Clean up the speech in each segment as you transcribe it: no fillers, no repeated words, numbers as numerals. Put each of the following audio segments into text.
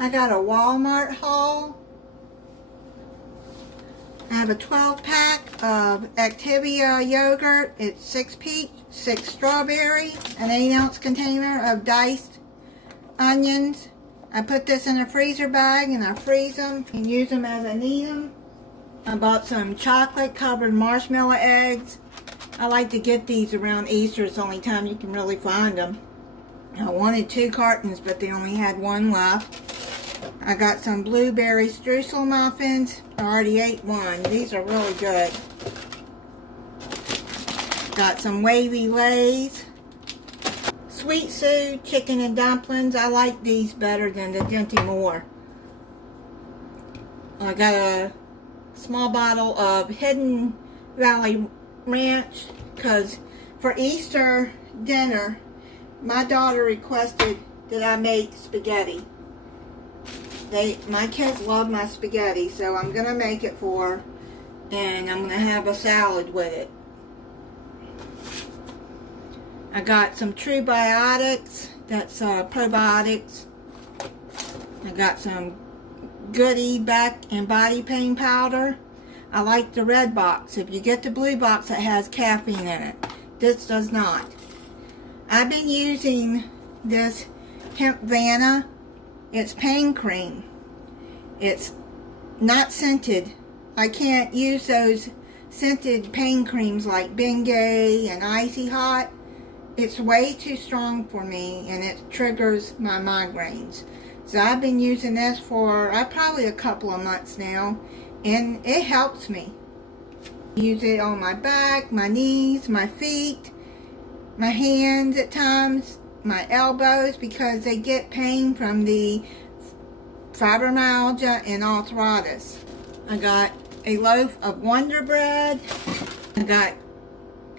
I got a Walmart haul. I have a 12-pack of Activia yogurt. It's 6 peach, 6 strawberry, an 8-ounce container of diced onions. I put this in a freezer bag and I freeze them and use them as I need them. I bought some chocolate covered marshmallow eggs. I like to get these around Easter. It's the only time you can really find them. I wanted 2 cartons, but they only had 1 left. I got some blueberry streusel muffins. I already ate one. These are really good. Got some wavy Lays. Sweet Sue chicken and dumplings. I like these better than the Dinty Moore. I got a small bottle of Hidden Valley Ranch because for Easter dinner, my daughter requested that I make spaghetti. My kids love my spaghetti, so I'm going to make it for her, and I'm going to have a salad with it. I got some True Biotics, that's probiotics. I got some Goody back and body pain powder. I like the red box. If you get the blue box, it has caffeine in it. This does not. I've been using this Hemp Vanna. It's pain cream. It's not scented. I can't use those scented pain creams like Bengay and Icy Hot. It's way too strong for me and it triggers my migraines. So I've been using this for probably a couple of months now, and it helps me. Use it on my back, my knees, my feet, my hands at times, my elbows, because they get pain from the fibromyalgia and arthritis. I got a loaf of Wonder Bread. I got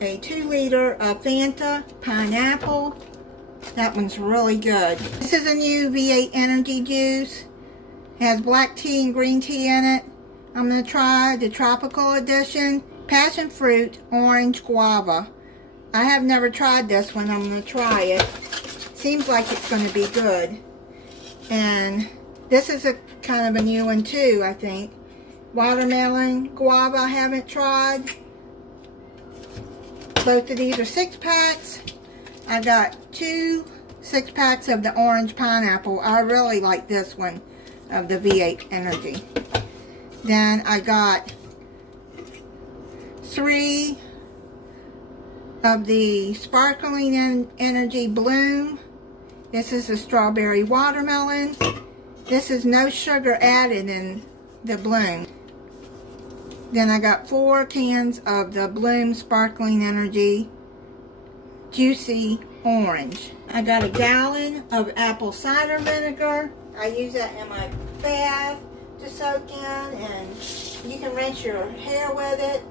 a 2-liter of Fanta pineapple. That one's really good. This is a new V8 energy juice. It has black tea and green tea in it. I'm going to try the tropical edition. Passion fruit, orange, guava. I have never tried this one. I'm going to try it. Seems like it's going to be good. And this is a kind of a new one too, I think. Watermelon, guava I haven't tried. Both of these are 6-packs. I got 2 6-packs of the orange pineapple. I really like this one of the V8 Energy. Then I got 3 of the Sparkling Energy Bloom. This is the strawberry watermelon. This is no sugar added in the Bloom. Then I got 4 cans of the Bloom Sparkling Energy Juicy Orange. I got a gallon of apple cider vinegar. I use that in my bath to soak in, and you can rinse your hair with it.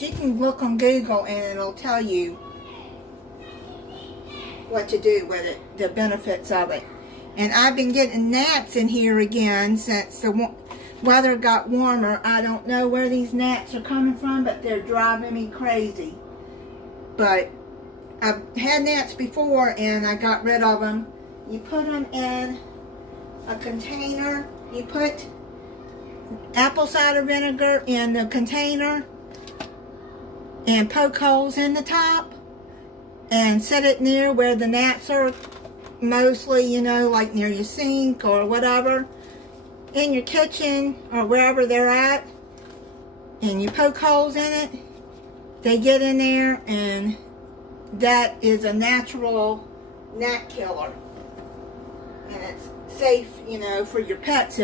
You can look on Google and it'll tell you what to do with it, the benefits of it. And I've been getting gnats in here again since the weather got warmer. I don't know where these gnats are coming from, but they're driving me crazy. But I've had gnats before and I got rid of them. You put them in a container. You put apple cider vinegar in the container and poke holes in the top and set it near where the gnats are, mostly, you know, like near your sink or whatever, in your kitchen or wherever they're at, and you poke holes in it. They get in there, and that is a natural gnat killer, and it's safe, you know, for your pets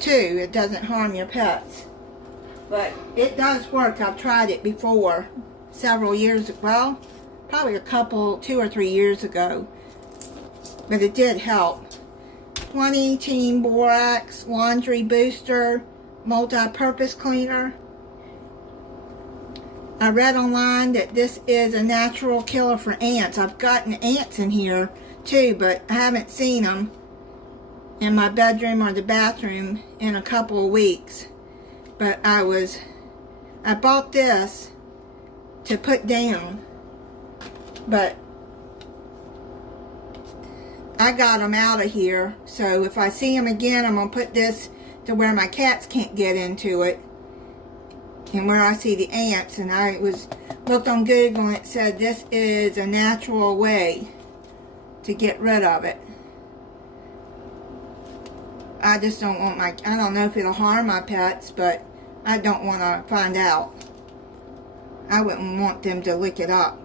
too. It doesn't harm your pets, but it does work. I've tried it before several years, well, probably 2 or 3 years ago, but it did help. 20 Team Borax Laundry Booster Multi-Purpose Cleaner. I read online that this is a natural killer for ants. I've gotten ants in here too, but I haven't seen them in my bedroom or the bathroom in a couple of weeks. But I bought this to put down, but I got them out of here, so if I see them again, I'm going to put this to where my cats can't get into it. And where I see the ants, and I looked on Google and it said this is a natural way to get rid of it. I just don't want I don't know if it'll harm my pets, but I don't want to find out. I wouldn't want them to lick it up.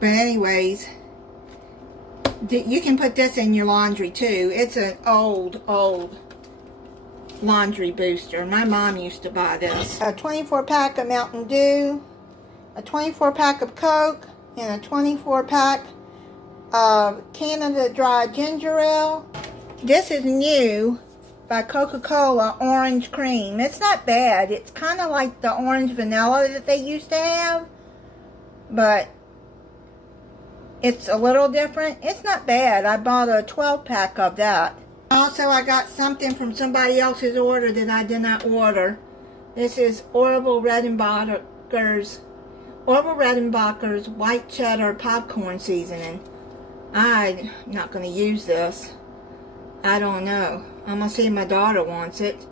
But anyways, you can put this in your laundry too. It's an old laundry booster. My mom used to buy this. A 24 pack of Mountain Dew, a 24 pack of Coke, and a 24 pack of Canada Dry Ginger Ale. This is new by Coca-Cola Orange Cream. It's not bad. It's kind of like the orange vanilla that they used to have, but it's a little different. It's not bad. I bought a 12 pack of that. Also, I got something from somebody else's order that I did not order. This is Orville Redenbacher's white cheddar popcorn seasoning. I'm not going to use this. I don't know. I'm going to see if my daughter wants it.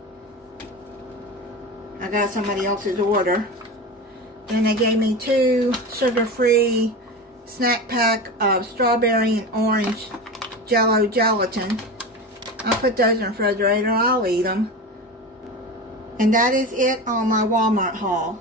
I got somebody else's order. Then they gave me 2 sugar-free snack pack of strawberry and orange Jell-O gelatin. I'll put those in the refrigerator. I'll eat them. And that is it on my Walmart haul.